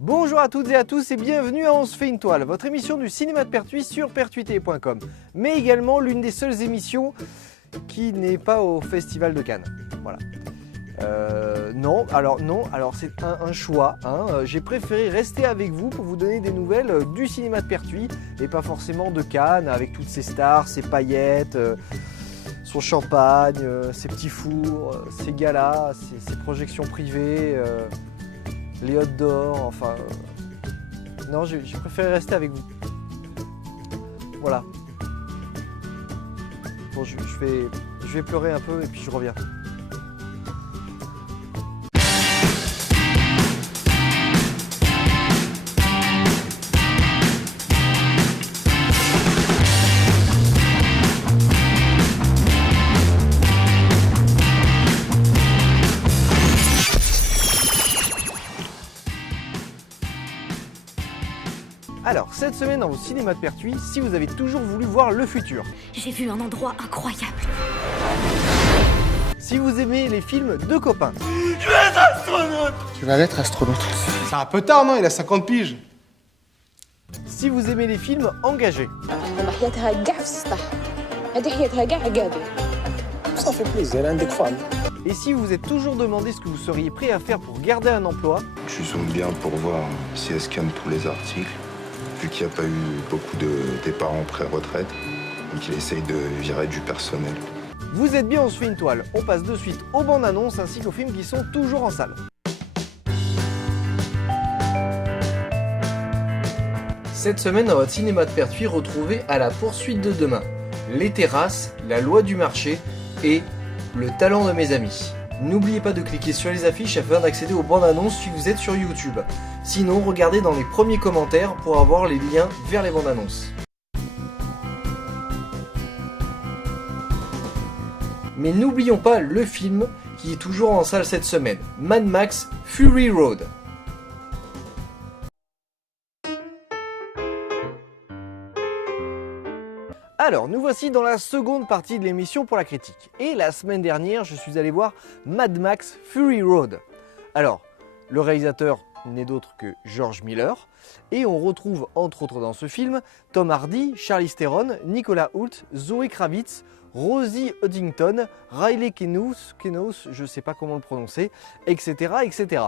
Bonjour à toutes et à tous et bienvenue à On se fait une toile, votre émission du cinéma de Pertuis sur pertuité.com, mais également l'une des seules émissions qui n'est pas au Festival de Cannes. Voilà. Non, alors c'est un choix. J'ai préféré rester avec vous pour vous donner des nouvelles du cinéma de Pertuis et pas forcément de Cannes avec toutes ses stars, ses paillettes, son champagne, ses petits fours, ses galas, ses projections privées, les hot d'or, enfin... Non, j'ai préféré rester avec vous. Voilà. Bon, je vais pleurer un peu et puis je reviens. Alors, cette semaine au cinéma de Pertuis, si vous avez toujours voulu voir le futur. J'ai vu un endroit incroyable. Si vous aimez les films de copains. Je vais être astronaute. Tu vas être astronaute. C'est un peu tard, non? Il a 50 piges. Si vous aimez les films engagés. Ça fait plaisir, un des femmes. Et si vous vous êtes toujours demandé ce que vous seriez prêt à faire pour garder un emploi. Je zoome bien pour voir si elle scanne tous les articles, vu qu'il n'y a pas eu beaucoup de départs en pré-retraite, donc il essaye de virer du personnel. Vous êtes bien, on se fait une toile. On passe de suite aux bandes annonces ainsi qu'aux films qui sont toujours en salle. Cette semaine, dans votre cinéma de Pertuis, retrouvez À la poursuite de demain, Les terrasses, La loi du marché et Le talent de mes amis. N'oubliez pas de cliquer sur les affiches afin d'accéder aux bandes annonces si vous êtes sur YouTube. Sinon, regardez dans les premiers commentaires pour avoir les liens vers les bandes annonces. Mais n'oublions pas le film qui est toujours en salle cette semaine, Mad Max Fury Road. Alors, nous voici dans la seconde partie de l'émission pour la critique. Et la semaine dernière, je suis allé voir Mad Max Fury Road. Alors, le réalisateur n'est d'autre que George Miller. Et on retrouve entre autres dans ce film Tom Hardy, Charlize Theron, Nicolas Hoult, Zoé Kravitz, Rosie Huntington, Riley Keough, je ne sais pas comment le prononcer, etc., etc.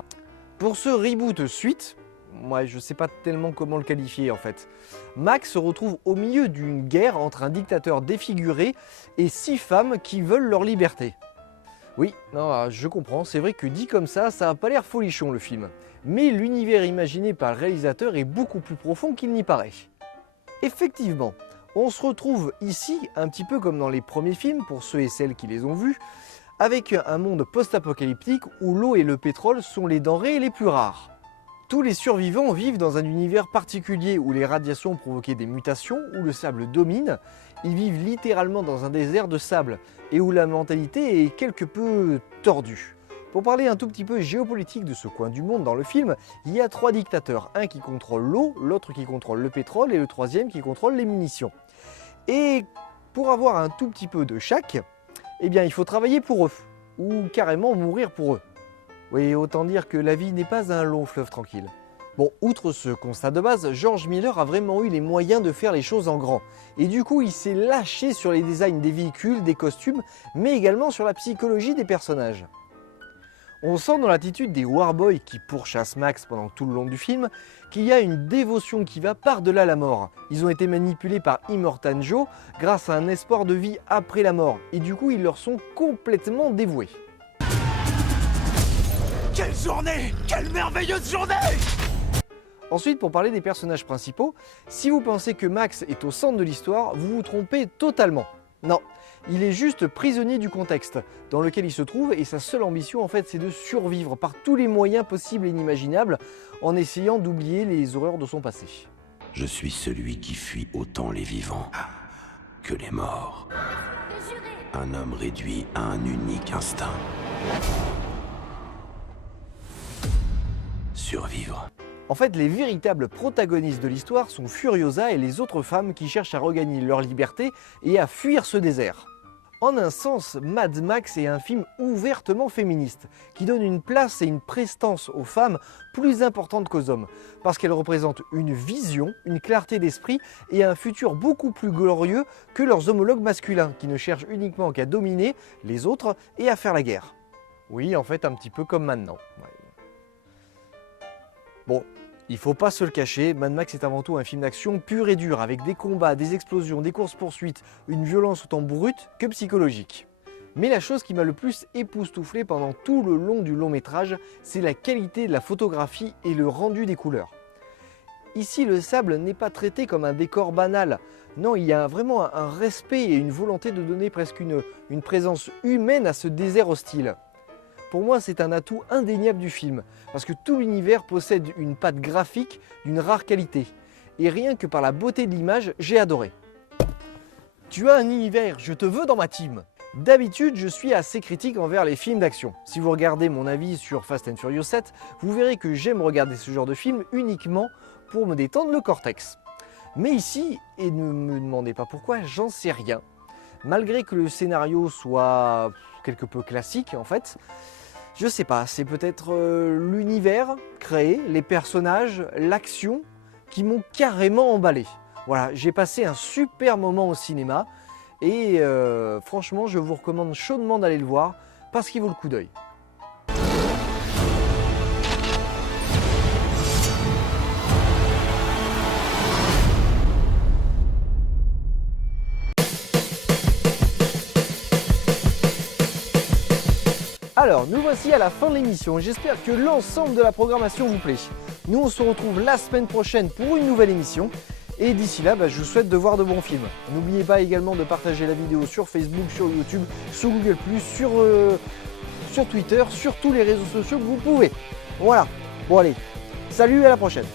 Pour ce reboot suite, moi je ne sais pas tellement comment le qualifier en fait, Max se retrouve au milieu d'une guerre entre un dictateur défiguré et 6 femmes qui veulent leur liberté. Oui, non, je comprends, c'est vrai que dit comme ça n'a pas l'air folichon le film. Mais l'univers imaginé par le réalisateur est beaucoup plus profond qu'il n'y paraît. Effectivement, on se retrouve ici, un petit peu comme dans les premiers films, pour ceux et celles qui les ont vus, avec un monde post-apocalyptique où l'eau et le pétrole sont les denrées les plus rares. Tous les survivants vivent dans un univers particulier où les radiations ont provoqué des mutations, où le sable domine. Ils vivent littéralement dans un désert de sable et où la mentalité est quelque peu tordue. Pour parler un tout petit peu géopolitique de ce coin du monde dans le film, il y a 3 dictateurs, un qui contrôle l'eau, l'autre qui contrôle le pétrole et le troisième qui contrôle les munitions. Et pour avoir un tout petit peu de chaque, eh bien il faut travailler pour eux, ou carrément mourir pour eux. Oui, autant dire que la vie n'est pas un long fleuve tranquille. Bon, outre ce constat de base, George Miller a vraiment eu les moyens de faire les choses en grand. Et du coup, il s'est lâché sur les designs des véhicules, des costumes, mais également sur la psychologie des personnages. On sent dans l'attitude des Warboys qui pourchassent Max pendant tout le long du film qu'il y a une dévotion qui va par-delà la mort. Ils ont été manipulés par Immortan Joe grâce à un espoir de vie après la mort. Et du coup, ils leur sont complètement dévoués. Quelle journée! Quelle merveilleuse journée! Ensuite, pour parler des personnages principaux, si vous pensez que Max est au centre de l'histoire, vous vous trompez totalement. Non, il est juste prisonnier du contexte dans lequel il se trouve et sa seule ambition en fait c'est de survivre par tous les moyens possibles et inimaginables en essayant d'oublier les horreurs de son passé. Je suis celui qui fuit autant les vivants que les morts. Un homme réduit à un unique instinct. Survivre. En fait, les véritables protagonistes de l'histoire sont Furiosa et les autres femmes qui cherchent à regagner leur liberté et à fuir ce désert. En un sens, Mad Max est un film ouvertement féministe, qui donne une place et une prestance aux femmes plus importantes qu'aux hommes, parce qu'elles représentent une vision, une clarté d'esprit et un futur beaucoup plus glorieux que leurs homologues masculins, qui ne cherchent uniquement qu'à dominer les autres et à faire la guerre. Oui, en fait, un petit peu comme maintenant. Ouais. Bon, il faut pas se le cacher, Mad Max est avant tout un film d'action pur et dur, avec des combats, des explosions, des courses-poursuites, une violence autant brute que psychologique. Mais la chose qui m'a le plus époustouflé pendant tout le long du long métrage, c'est la qualité de la photographie et le rendu des couleurs. Ici, le sable n'est pas traité comme un décor banal. Non, il y a vraiment un respect et une volonté de donner presque une présence humaine à ce désert hostile. Pour moi, c'est un atout indéniable du film, parce que tout l'univers possède une patte graphique d'une rare qualité. Et rien que par la beauté de l'image, j'ai adoré. Tu as un univers, je te veux dans ma team. D'habitude, je suis assez critique envers les films d'action. Si vous regardez mon avis sur Fast and Furious 7, vous verrez que j'aime regarder ce genre de film uniquement pour me détendre le cortex. Mais ici, et ne me demandez pas pourquoi, j'en sais rien. Malgré que le scénario soit quelque peu classique en fait, je sais pas, c'est peut-être l'univers créé, les personnages, l'action qui m'ont carrément emballé. Voilà, j'ai passé un super moment au cinéma et franchement je vous recommande chaudement d'aller le voir parce qu'il vaut le coup d'œil. Alors, nous voici à la fin de l'émission. J'espère que l'ensemble de la programmation vous plaît. Nous, on se retrouve la semaine prochaine pour une nouvelle émission. Et d'ici là, je vous souhaite de voir de bons films. N'oubliez pas également de partager la vidéo sur Facebook, sur YouTube, sur Google+, sur Twitter, sur tous les réseaux sociaux que vous pouvez. Voilà. Bon allez, salut et à la prochaine.